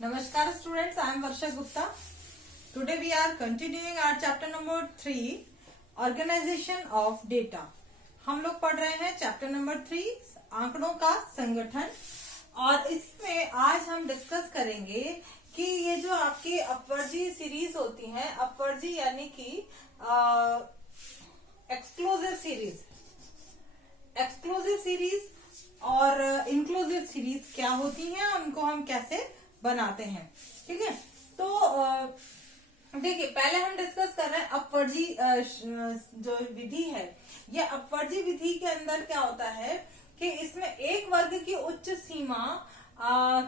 Namaskar students, I am Varsha Gupta. Today we are continuing our chapter number 3, Organization of Data. हम लोग पढ़ रहे हैं chapter number 3, आंकड़ों का संगठन। और इसमें आज हम डिस्कस करेंगे कि ये जो आपकी अपवर्जी सीरीज होती हैं, अपवर्जी यानी कि एक्सक्लूसिव सीरीज और इंक्लूसिव सीरीज क्या होती हैं, उनको हम कैसे बनाते हैं। ठीक है, तो देखिए पहले हम डिस्कस कर रहे हैं अपवर्जी जो विधि है। ये अपवर्जी विधि के अंदर क्या होता है कि इसमें एक वर्ग की उच्च सीमा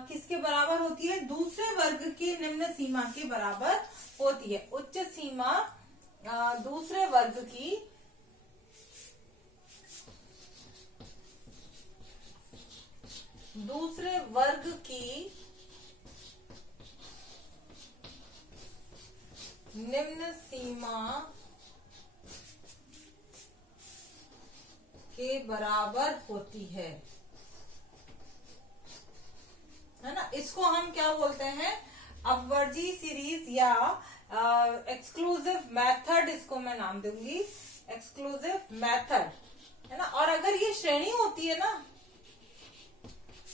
किसके बराबर होती है, दूसरे वर्ग की निम्न सीमा के बराबर होती है। उच्च सीमा दूसरे वर्ग की निम्न सीमा के बराबर होती है ना। इसको हम क्या बोलते हैं, अपवर्जी सीरीज या एक्सक्लूसिव मेथड, इसको मैं नाम दूंगी एक्सक्लूसिव मेथड, है ना। और अगर ये श्रेणी होती है ना,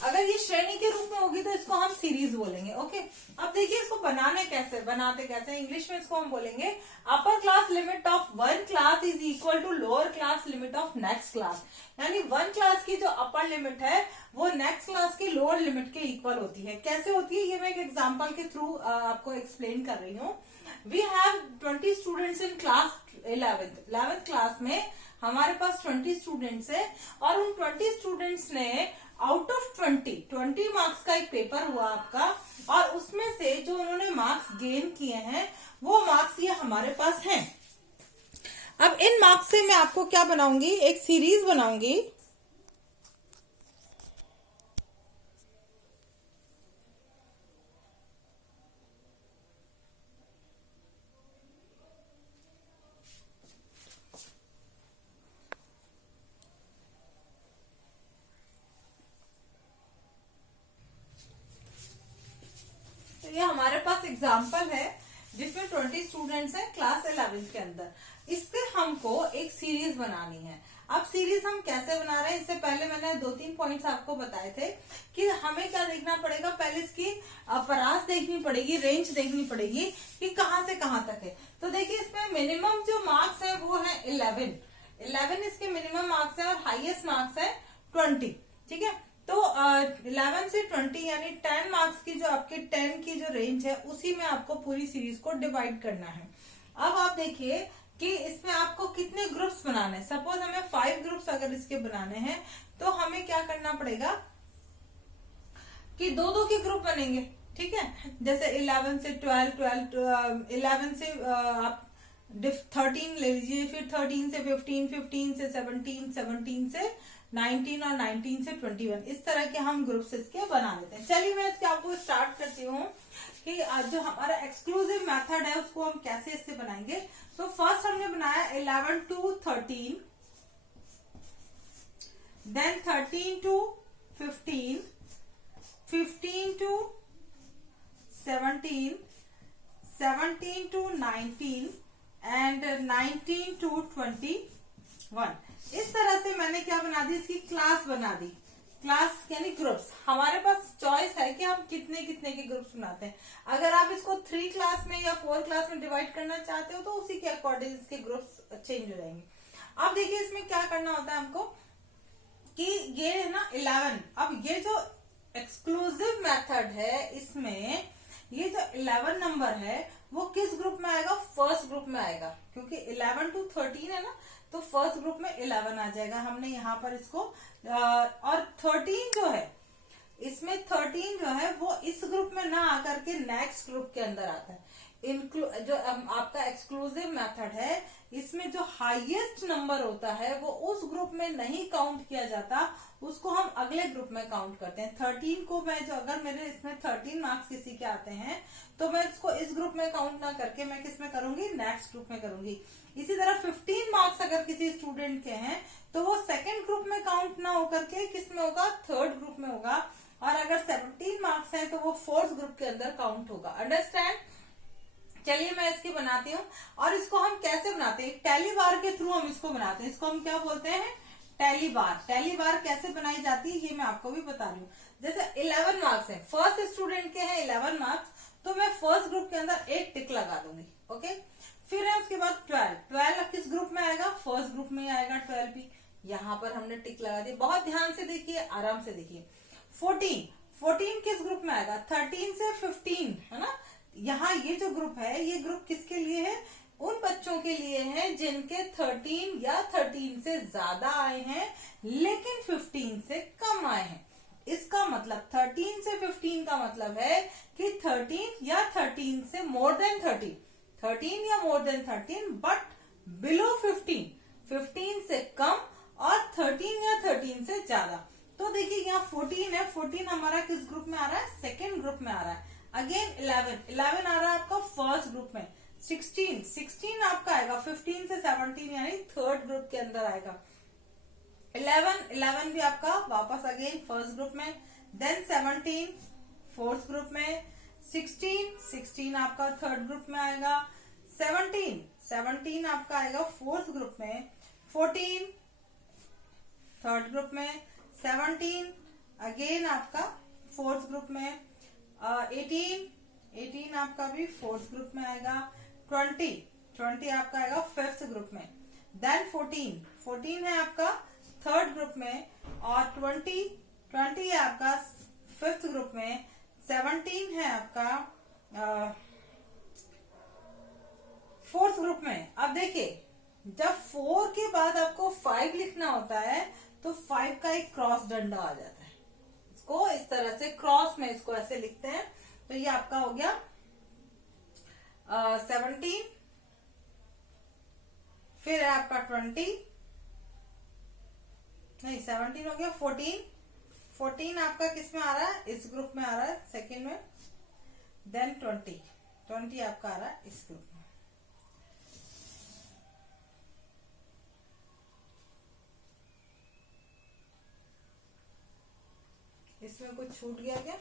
अगर ये श्रेणी के रूप में होगी तो इसको हम सीरीज बोलेंगे। ओके, अब देखिए इसको बनाते कैसे इंग्लिश में इसको हम बोलेंगे upper class limit of one class is equal to lower class limit of next class. यानी वन क्लास की जो अपर लिमिट है वो नेक्स्ट क्लास की लोअर लिमिट के इक्वल होती है। कैसे होती है ये मैं एक एग्जाम्पल के थ्रू आपको एक्सप्लेन कर रही हूँ। We have 20 students in class 11th class में हमारे पास 20 स्टूडेंट्स है और उन 20 स्टूडेंट्स ने आउट ऑफ 20 मार्क्स का एक पेपर हुआ आपका, और उसमें से जो उन्होंने मार्क्स गेन किए हैं वो मार्क्स ये हमारे पास हैं। अब इन मार्क्स से मैं आपको क्या बनाऊंगी, एक सीरीज बनाऊंगी। ये हमारे पास एग्जाम्पल है जिसमें 20 स्टूडेंट्स हैं क्लास 11th के अंदर। इससे हमको एक सीरीज बनानी है। अब सीरीज हम कैसे बना रहे हैं, इससे पहले मैंने 2-3 पॉइंट्स आपको बताए थे कि हमें क्या देखना पड़ेगा। पहले इसकी परास देखनी पड़ेगी, रेंज देखनी पड़ेगी कि कहाँ से कहाँ तक है। तो देखिए इसमें मिनिमम जो मार्क्स है वो है 11 इसके मिनिमम मार्क्स है और हाईएस्ट मार्क्स है 20। ठीक है, तो 11 से 20 यानी 10 मार्क्स की जो आपके 10 की जो रेंज है उसी में आपको पूरी सीरीज को डिवाइड करना है। अब आप देखिए कि इसमें आपको कितने ग्रुप्स बनाने हैं। सपोज हमें 5 ग्रुप्स अगर इसके बनाने हैं तो हमें क्या करना पड़ेगा कि 2-2 के ग्रुप बनेंगे। ठीक है, जैसे 11 से 12, 11 से आप 13 ले लीजिए, फिर 13 से 15, 15 से 17, 17 से 19 और 19 से 21, इस तरह के हम ग्रुप्स इसके बना लेते हैं। चलिए मैं इसके आपको स्टार्ट करती हूँ कि जो हमारा एक्सक्लूसिव मेथड है उसको हम कैसे इससे बनाएंगे। तो फर्स्ट हमने बनाया 11 to 13, then 13 to 15, 15 to 17, 17 to 19 and 19 to 21। इस तरह से मैंने क्या बना दी, इसकी क्लास बना दी। क्लास यानी ग्रुप्स। हमारे पास चॉइस है कि हम कितने कितने के ग्रुप्स बनाते हैं। अगर आप इसको 3 क्लास में या 4 क्लास में डिवाइड करना चाहते हो तो उसी के अकॉर्डिंग इसके ग्रुप्स चेंज हो जाएंगे। अब देखिए इसमें क्या करना होता है हमको कि ये है ना 11। अब ये जो एक्सक्लूसिव मेथड है इसमें ये जो 11 नंबर है वो किस ग्रुप में आएगा, फर्स्ट ग्रुप में आएगा, क्योंकि 11 to 13 है ना, तो फर्स्ट ग्रुप में 11 आ जाएगा। हमने यहाँ पर इसको और 13 जो है इसमें 13 जो है वो इस ग्रुप में ना आकर के नेक्स्ट ग्रुप के अंदर आता है। जो आपका एक्सक्लूसिव मेथड है इसमें जो हाईएस्ट नंबर होता है वो उस ग्रुप में नहीं काउंट किया जाता, उसको हम अगले ग्रुप में काउंट करते हैं। 13 को मैं जो अगर मेरे इसमें 13 मार्क्स किसी के आते हैं तो मैं इसको इस ग्रुप में काउंट ना करके मैं किस में करूंगी, नेक्स्ट ग्रुप में करूंगी। इसी तरह 15 मार्क्स अगर किसी स्टूडेंट के हैं तो वो सेकेंड ग्रुप में काउंट ना होकर के किस में होगा, थर्ड ग्रुप में होगा। और अगर 17 मार्क्स मार्क्स हैं तो वो फोर्थ ग्रुप के अंदर काउंट होगा। अंडरस्टैंड? चलिए मैं इसकी बनाती हूँ। और इसको हम कैसे बनाते हैं? टैली बार के थ्रू हम इसको बनाते हैं। इसको हम क्या बोलते हैं? टैली बार। टैली बार कैसे बनाई जाती है ये मैं आपको भी बता रही हूँ। जैसे 11 मार्क्स है, फर्स्ट स्टूडेंट के हैं 11 मार्क्स, तो मैं फर्स्ट ग्रुप के अंदर एक टिक लगा दूंगी। ओके, फिर है उसके बाद 12 किस ग्रुप में आएगा? फर्स्ट ग्रुप में आएगा 12 भी। यहाँ पर हमने टिक लगा दी। बहुत ध्यान से देखिए, आराम से देखिए। 14 किस ग्रुप में आएगा? 13 से 15 है ना। यहाँ ये जो ग्रुप है, ये ग्रुप किसके लिए है? उन बच्चों के लिए है जिनके 13 या 13 से ज्यादा आए हैं लेकिन 15 से कम आए हैं। इसका मतलब 13 से 15 का मतलब है कि 13 या 13 से मोर देन 13 या मोर देन 13 बट बिलो 15 से कम, और 13 या 13 से ज्यादा। तो देखिए यहाँ 14 है, 14 हमारा किस ग्रुप में आ रहा है? सेकेंड ग्रुप में आ रहा है। अगेन 11 आ रहा है आपका फर्स्ट ग्रुप में। 16 आपका आएगा 15 से 17 यानी थर्ड ग्रुप के अंदर आएगा। 11 भी आपका वापस अगेन फर्स्ट ग्रुप में। देन 17 फोर्थ ग्रुप में। 16 आपका थर्ड ग्रुप में आएगा। 17 आपका आएगा फोर्थ ग्रुप में। 14 थर्ड ग्रुप में। 17 अगेन आपका फोर्थ ग्रुप में। 18 आपका भी फोर्थ ग्रुप में आएगा। 20 आपका आएगा फिफ्थ ग्रुप में। देन 14 है आपका थर्ड ग्रुप में, और 20 है आपका फिफ्थ ग्रुप में। 17 है आपका फोर्थ ग्रुप में। अब देखिए, जब 4 के बाद आपको 5 लिखना होता है तो 5 का एक क्रॉस डंडा आ जाता है। इसको इस तरह से क्रॉस में इसको ऐसे लिखते हैं। तो ये आपका हो गया 17, फिर है आपका 20, नहीं 17 हो गया। 14 आपका किस में आ रहा है? इस ग्रुप में आ रहा है, सेकंड में। देन 20 आपका आ रहा है इस ग्रुप में। इसमें कुछ छूट गया क्या?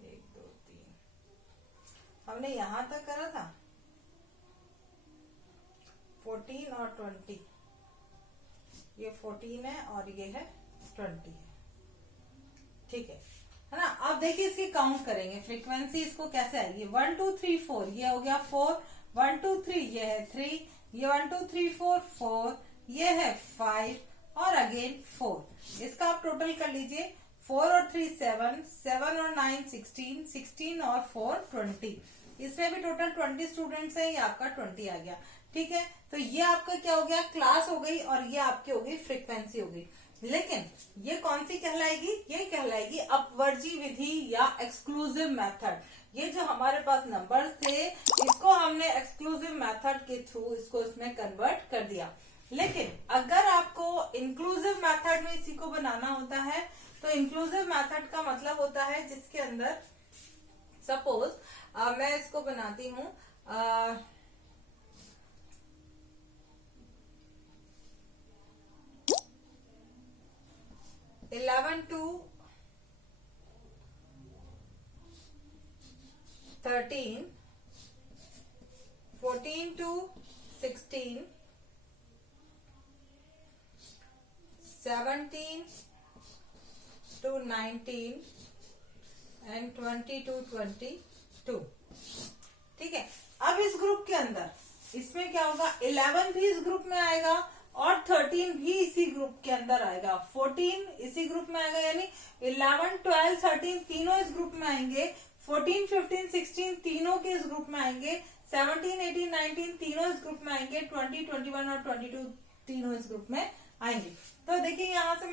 1 2 3 हमने यहां तक करा था 14 और 20। ये 14 है और ये है 20 है, ठीक है ना। अब देखिए इसकी काउंट करेंगे, फ्रीक्वेंसी इसको कैसे आएगी? 1 2 3 4 ये हो गया 4, 1 2 3 ये है 3, ये 1 2 3 4 4, ये है 5 और अगेन 4। इसका आप टोटल कर लीजिए। 4 और 3 7, 7 और 9 16, 16 और 4 20। इसमें भी टोटल 20 स्टूडेंट्स हैं, ये आपका 20 आ गया। ठीक है, तो ये आपका क्या हो गया? क्लास हो गई, और ये आपकी हो गई फ्रीक्वेंसी हो गई। लेकिन ये कौन सी कहलाएगी? ये कहलाएगी अपवर्जी विधि या एक्सक्लूसिव मेथड। ये जो हमारे पास नंबर्स थे, इसको हमने एक्सक्लूसिव मेथड के थ्रू इसको इसमें कन्वर्ट कर दिया। लेकिन अगर आपको इंक्लूसिव मेथड में इसी को बनाना होता है, तो इंक्लूसिव मेथड का मतलब होता है जिसके अंदर सपोज मैं इसको बनाती हूँ 11 to 13, 14 to 16, 17 to 19 and 20 to 22। ठीक है, अब इस ग्रुप के अंदर इसमें क्या होगा? 11 भी इस ग्रुप में आएगा और 13 भी इसी ग्रुप के अंदर आएगा। 14 इसी ग्रुप में आएगा, यानी 11 12 13 तीनों इस ग्रुप में आएंगे। 14 15 16 तीनों के इस ग्रुप में आएंगे। 17 18 19 तीनों इस ग्रुप में आएंगे। 20 21 और 22 तीनों इस ग्रुप में आएंगे। तो देखिए यहाँ से